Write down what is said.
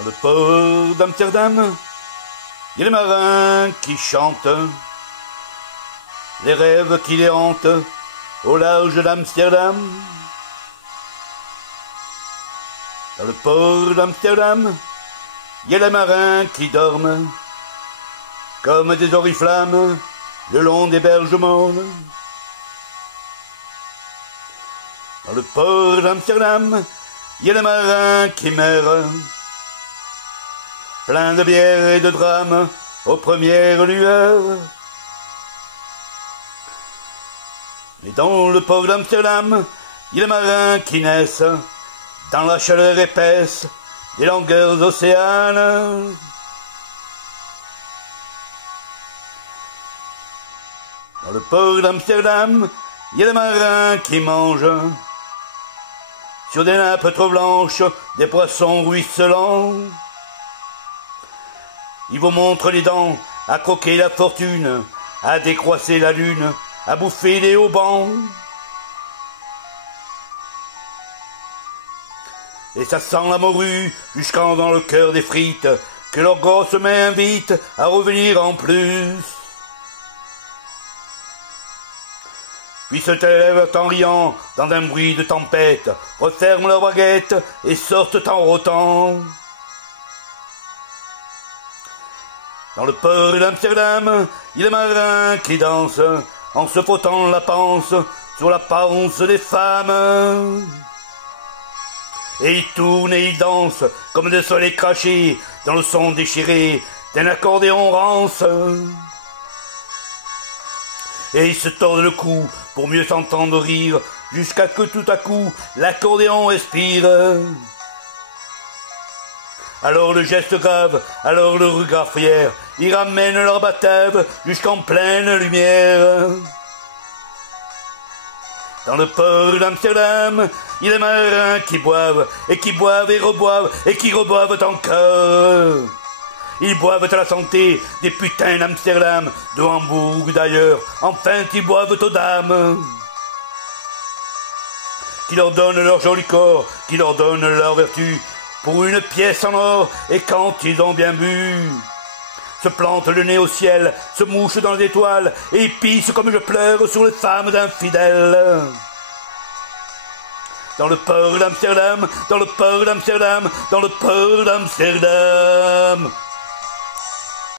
Dans le port d'Amsterdam, il y a les marins qui chantent, les rêves qui les hantent au large d'Amsterdam. Dans le port d'Amsterdam, il y a les marins qui dorment, comme des oriflammes le long des berges molles. Dans le port d'Amsterdam, il y a les marins qui meurent, plein de bière et de drames aux premières lueurs. Et dans le port d'Amsterdam, il y a les marins qui naissent dans la chaleur épaisse des longueurs océanes. Dans le port d'Amsterdam, il y a des marins qui mangent sur des nappes trop blanches des poissons ruisselants. Ils vous montrent les dents, à croquer la fortune, à décroisser la lune, à bouffer les haubans. Et ça sent la morue jusqu'en dans le cœur des frites, que leur grosse main invite à revenir en plus. Puis se lèvent en riant dans un bruit de tempête, referment leurs baguettes et sortent en rotant. Dans le port d'Amsterdam, il y a des marins qui dansent en se frottant la panse sur la panse des femmes. Et ils tournent et ils dansent comme des soleils crachés dans le son déchiré d'un accordéon rance. Et ils se tordent le cou pour mieux s'entendre rire, jusqu'à ce que tout à coup l'accordéon expire. Alors le geste grave, alors le regard fier, ils ramènent leur batave jusqu'en pleine lumière. Dans le port d'Amsterdam, il y a des marins qui boivent et reboivent et qui reboivent encore. Ils boivent à la santé des putains d'Amsterdam, de Hambourg ou d'ailleurs, enfin ils boivent aux dames. Qui leur donnent leur joli corps, qui leur donnent leur vertu, pour une pièce en or, et quand ils ont bien bu, se plantent le nez au ciel, se mouchent dans les étoiles, et pissent comme je pleure sur les femmes infidèles. Dans le port d'Amsterdam, dans le port d'Amsterdam, dans le port d'Amsterdam.